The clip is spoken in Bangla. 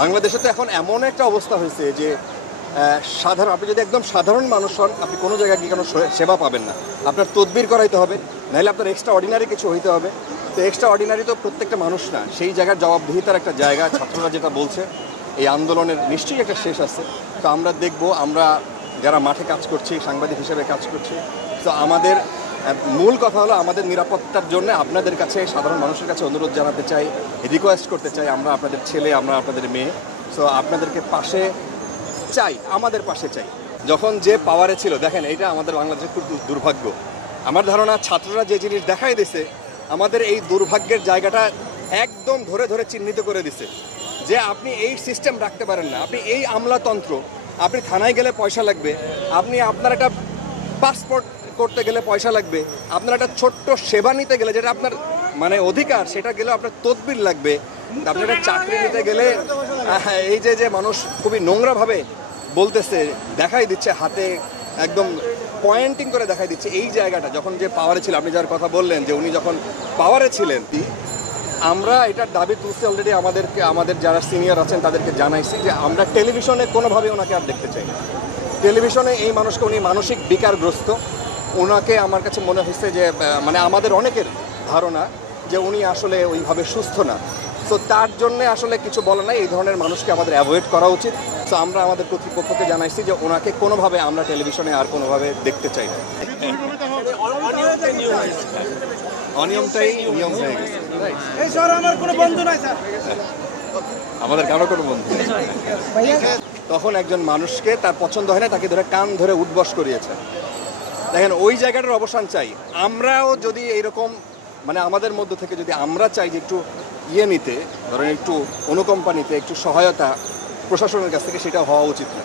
বাংলাদেশে তো এখন এমন একটা অবস্থা হয়েছে যে সাধারণ, আপনি যদি একদম সাধারণ মানুষ হন, আপনি কোনো জায়গায় গিয়ে কোনো সেবা পাবেন না। আপনার তদবির করাইতে হবে, নাহলে আপনার এক্সট্রা অর্ডিনারি কিছু হইতে হবে। তো এক্সট্রা অর্ডিনারি তো প্রত্যেকটা মানুষ না, সেই জায়গার জবাবদিহিতার একটা জায়গা, ছাত্ররা যেটা বলছে, এই আন্দোলনের নিশ্চয়ই একটা শেষ আছে। তো আমরা দেখব, আমরা যারা মাঠে কাজ করছি, সাংবাদিক হিসেবে কাজ করছি, তো আমাদের মূল কথা হলো আমাদের নিরাপত্তার জন্য আপনাদের কাছে, সাধারণ মানুষের কাছে অনুরোধ জানাতে চাই রিকোয়েস্ট করতে চাই আমরা আপনাদের ছেলে, আমরা আপনাদের মেয়ে। সো আপনাদেরকে পাশে চাই, আমাদের পাশে চাই। যখন যে পাওয়ারে ছিল, দেখেন এটা আমাদের বাংলাদেশের খুব দুর্ভাগ্য। আমার ধারণা, ছাত্ররা যে জিনিস দেখাই দিছে, আমাদের এই দুর্ভাগ্যের জায়গাটা একদম ধরে ধরে চিহ্নিত করে দিছে। যে আপনি এই সিস্টেম রাখতে পারেন না। আপনি এই আমলাতন্ত্র, আপনি থানায় গেলে পয়সা লাগবে। আপনি আপনার একটা পাসপোর্ট করতে গেলে পয়সা লাগবে, আপনার একটা ছোট্ট সেবা নিতে গেলে যেটা আপনার মানে অধিকার, সেটা গেলেও আপনার তদবির লাগবে। আপনি একটা চাকরি নিতে গেলে এই যে যে মানুষ খুবই নোংরাভাবে বলতেছে, দেখাই দিচ্ছে, হাতে একদম পয়েন্টিং করে দেখাই দিচ্ছে, এই জায়গাটা, যখন যে পাওয়ারে ছিল, আপনি যার কথা বললেন, যে উনি যখন পাওয়ারে ছিলেন, আমরা এটার দাবি তুলছি অলরেডি আমাদেরকে, আমাদের যারা সিনিয়র আছেন, তাদেরকে জানাইছি যে আমরা টেলিভিশনে কোনোভাবে ওনাকে আর দেখতে চাই না। টেলিভিশনে এই মানুষকে, উনি মানসিক বিকারগ্রস্ত ওনাকে আমার কাছে মনে হচ্ছে যে মানে আমাদের অনেকের ধারণা যে উনি আসলে ওইভাবে সুস্থ না। তো তার জন্য আসলে কিছু বলা নাই। এই ধরনের মানুষকে আমাদের অ্যাভয়েড করা উচিত। তো আমরা আমাদের কর্তৃপক্ষকে জানাইছি যে ওনাকে কোনোভাবে আমরা টেলিভিশনে আর কোনোভাবে দেখতে চাই না। অনিয়মটাই নিয়ম হয়ে গেছে। এই শহরে আমার কোনো বন্ধু নাই স্যার। আমাদের কারও কোনো বন্ধু তখন একজন মানুষকে তার পছন্দ হয় না তাকে ধরে কান ধরে উঠবস করিয়েছে। দেখেন, ওই জায়গাটার অবসান চাই। আমরাও যদি এইরকম মানে আমাদের মধ্য থেকে যদি আমরা চাই যে একটু ইয়ে নিতে, ধরেন একটু অনুকম্পা নিতে, একটু সহায়তা প্রশাসনের কাছ থেকে, সেটা হওয়া উচিত না।